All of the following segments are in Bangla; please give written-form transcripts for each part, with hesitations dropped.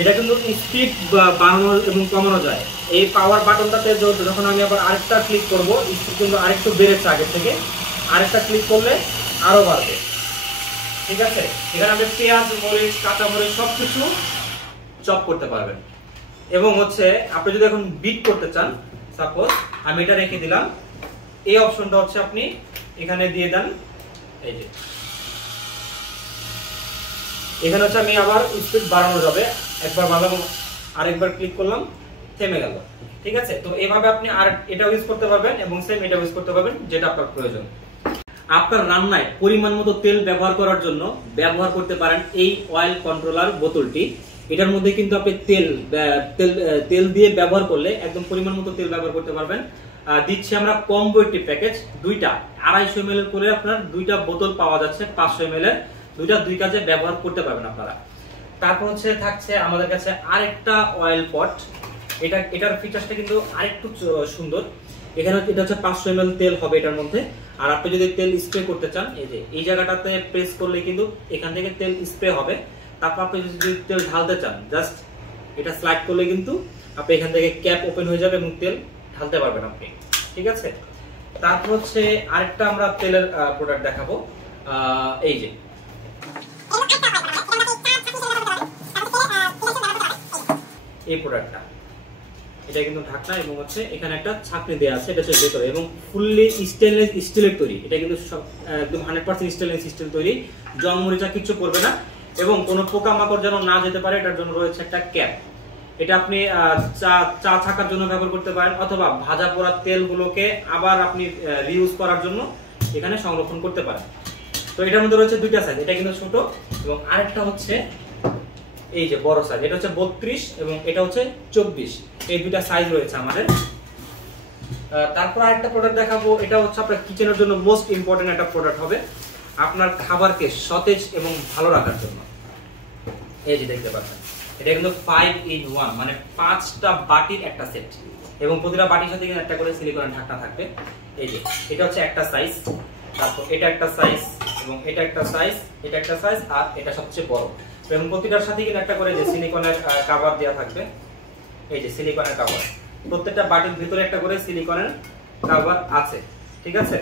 এটা কিন্তু স্পিড বাড়ানো এবং কমানো যায়। এই পাওয়ার বাটনটাতে যখন আমি আবার আরেকটা ক্লিক করব, স্পিড কিন্তু আরেকটু বেড়েছে আগের থেকে, আরেকটা ক্লিক করলে আরো বাড়বে। ঠিক আছে, এখানে আপনি পেঁয়াজ, মরিচ, কাঁচা মরিচ সবকিছু চপ করতে পারবেন। এবং হচ্ছে আপনি যদি এখন বিট করতে চান, সাপোজ আমি এটা রেখে দিলাম, এই অপশনটা হচ্ছে আপনি এখানে দিয়ে দেন। এই যে এখানে হচ্ছে আমি আবার স্পিড বাড়ানো যাবে, একবার বাড়ালাম আরেকবার ক্লিক করলাম, থেমে গেল। ঠিক আছে, তো এইভাবে আপনি আর এটা ইউজ করতে পারবেন এবং সেম এটা ইউজ করতে পারবেন যেটা আপনার প্রয়োজন। আপনার রান্নায় পরিমাণ মতো তেল ব্যবহার করার জন্য ব্যবহার করতে পারেন এই অয়েল কন্ট্রোলার বোতলটি। এটার মধ্যে কিন্তু আপনি তেল দিয়ে ব্যবহার করলে একদম পরিমাণ মতো তেল ব্যবহার করতে পারবেন। দিচ্ছি আমরা কম্বো একটি প্যাকেজ, দুইটা 250 ml করে আপনার দুইটা বোতল পাওয়া যাচ্ছে, 500 ml এর দুইটা দুই কাজে ব্যবহার করতে পারবেন আপনারা। তারপর হচ্ছে থাকছে আমাদের কাছে আরেকটা অয়েল পট। এটার ফিচারসটা কিন্তু আরেকটু সুন্দর। এখানে এটা হচ্ছে 500 ml তেল হবে এটার মধ্যে। আর আপনি যদি তেল স্প্রে করতে চান, এই যে এই জায়গাটাতে প্রেস করলে কিন্তু এখান থেকে তেল স্প্রে হবে। তারপর আপনি যদি তেল ঢালতে চান, জাস্ট এটা স্লাইড করলে কিন্তু আপনি এখান থেকে ক্যাপ ওপেন হয়ে যাবে এবং তেল ঢালতে পারবেন আপনি। ঠিক আছে, তারপর হচ্ছে আরেকটা আমরা তেলের প্রোডাক্ট দেখাবো। এই যে এই প্রোডাক্টটা, এটা কিন্তু ঢাকনা এবং হচ্ছে এখানে একটা ছাকনি দেওয়া আছে, এটা হচ্ছে ভেতরে এবং ফুললি স্টেনলেস স্টিলের তৈরি। এটা কিন্তু একদম 100% স্টেনলেস স্টিল তৈরি, জং মরিচা কিছু করবে না এবং কোনো পোকামাকড় যেন না যেতে পারে এটার জন্য রয়েছে একটা ক্যাপ। এটা আপনি চা ছাকার জন্য ব্যবহার করতে পারেন অথবা ভাজা পোড়া তেলগুলোকে আবার আপনি রিউজ করার জন্য এখানে সংরক্ষণ করতে পারেন। তো এটার মধ্যে রয়েছে দুইটা সাইজ, এটা কিন্তু ছোট এবং আরেকটা হচ্ছে এই যে বড় সাইজ, এটা হচ্ছে 32 এবং এটা হচ্ছে 24। এই দুইটা সাইজ রয়েছে আমাদের। তারপর আরেকটা প্রোডাক্ট দেখাবো, এটা হচ্ছে আপনার কিচেনের জন্য মোস্ট ইম্পর্টেন্ট একটা প্রোডাক্ট হবে আপনার খাবারকে সতেজ এবং ভালো রাখার জন্য। এই যে দেখতে পাচ্ছেন, এটা কিন্তু 5 in 1, মানে 5টা বাটির একটা সেট এবং প্রতিটা বাটির সাথে কিন্তু একটা করে সিলিকনের ঢাকনা থাকবে। এই যে এটা হচ্ছে একটা সাইজ, তারপর এটা একটা সাইজ এবং এটা একটা সাইজ, এটা একটা সাইজ আর এটা সবচেয়ে বড়। এবং প্রতিটার সাথে কিন্তু একটা করে যে সিলিকনের কভার দেওয়া থাকবে। এই যে সিলিকনের কভার, প্রত্যেকটা বাটির ভিতরে একটা করে সিলিকনের কভার আছে। ঠিক আছে,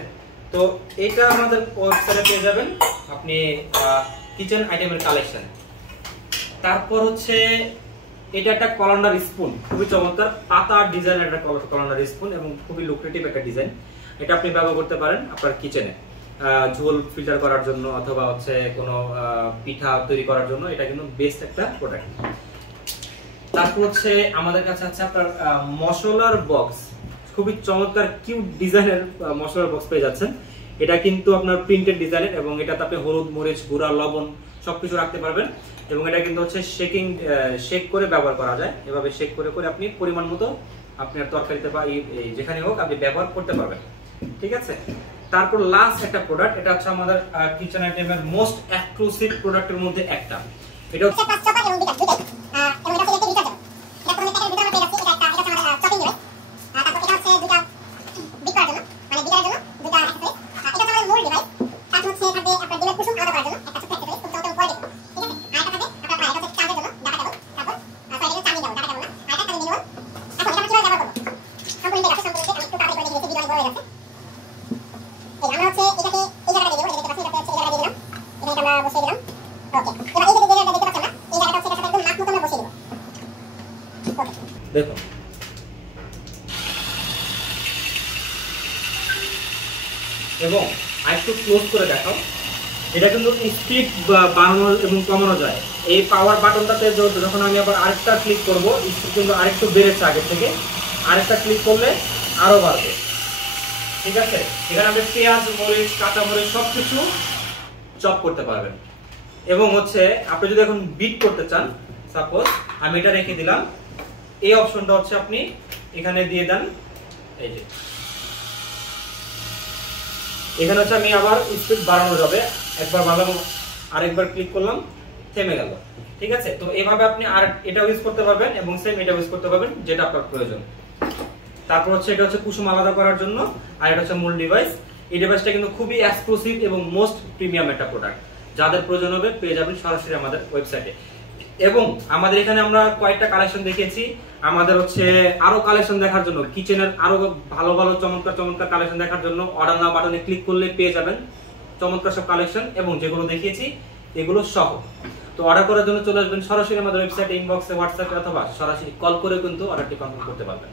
তো এটা আমাদের ওয়েবসাইটে পেয়ে যাবেন আপনি কিচেন আইটেমের কালেকশন। তারপর হচ্ছে এটা একটা কলান্ডার স্পুন, খুবই চমৎকার পাতা ডিজাইনের একটা কলান্ডার স্পুন এবং খুবই লুক্রেটিভ একটা ডিজাইন। এটা আপনি ব্যবহার করতে পারেন আপনার কিচেনে ঝোল ফিল্টার করার জন্য অথবা হচ্ছে কোনো পিঠা তৈরি করার জন্য। এটা কিন্তু বেস্ট একটা প্রোডাক্ট। তারপর হচ্ছে আমাদের কাছে আছে আপনার মশলার বক্স, খুবই চমৎকার কিউট ডিজাইনের মশলার বক্স পেয়ে যাচ্ছেন। এটা কিন্তু আপনার প্রিন্টেড ডিজাইনের এবং এটাতে আপনি হলুদ, মরিচ গুঁড়া, লবণ সবকিছু রাখতে পারবেন এবং এটা কিন্তু হচ্ছে শেক করে ব্যবহার করা যায়। এভাবে শেক করে করে আপনি পরিমাণ মতো আপনার তরকারিতে বা যেখানে হোক আপনি ব্যবহার করতে পারবেন। ঠিক আছে, তারপর লাস্ট একটা প্রোডাক্ট, এটা হচ্ছে আমাদের কিচেন আইটেমের মোস্ট এক্সক্লুসিভ প্রোডাক্টের মধ্যে একটা। এটা হচ্ছে দেখুন, এবং আরেকটু ক্লোজ করে দেখাও। এটা কিন্তু স্পিড বাড়ানো এবং কমানো যায়। এই পাওয়ার বাটনটাতে যখন আমি আবার আরেকটা ক্লিক করব, স্পিড কিন্তু আরেকটু বেড়েছে আগের থেকে, আরেকটা ক্লিক করলে আরো বাড়বে। ঠিক আছে, এখানে আপনি পেঁয়াজ, মরিচ, কাঁচা মরিচ সবকিছু চপ করতে পারবেন। এবং হচ্ছে আপনি যদি এখন বিট করতে চান, সাপোজ আমি এটা রেখে দিলাম, এই অপশনটা হচ্ছে আপনি এখানে দিয়ে দেন। এই যে এখানে হচ্ছে আমি আবার স্পিড বাড়ানো যাবে, একবার বাড়ালাম আরেকবার ক্লিক করলাম, থেমে গেল। ঠিক আছে, তো এইভাবে আপনি আর এটা ইউজ করতে পারবেন এবং সেম এটা ইউজ করতে পারবেন যেটা আপনার প্রয়োজন। তারপর হচ্ছে এটা হচ্ছে কুসুম আলাদা করার জন্য আর এটা হচ্ছে মূল ডিভাইস। এই ডিভাইসটা কিন্তু খুবই এক্সক্লুসিভ এবং মোস্ট প্রিমিয়াম একটা প্রোডাক্ট। যাদের প্রয়োজন হবে পেয়ে যাবেন সরাসরি আমাদের ওয়েবসাইটে। এবং আমাদের এখানে আমরা কয়েকটা কালেকশন দেখিয়েছি, আমাদের হচ্ছে আরো কালেকশন দেখার জন্য, কিচেনের আরো ভালো ভালো চমৎকার চমৎকার কালেকশন দেখার জন্য অর্ডার নাও বাটনে ক্লিক করলে পেয়ে যাবেন চমৎকার সব কালেকশন এবং যেগুলো দেখিয়েছি এগুলো সহ। তো অর্ডার করার জন্য চলে আসবেন সরাসরি আমাদের ওয়েবসাইট ইনবক্সে, হোয়াটসঅ্যাপে অথবা সরাসরি কল করে কিন্তু অর্ডারটি কনফার্ম করতে পারবেন।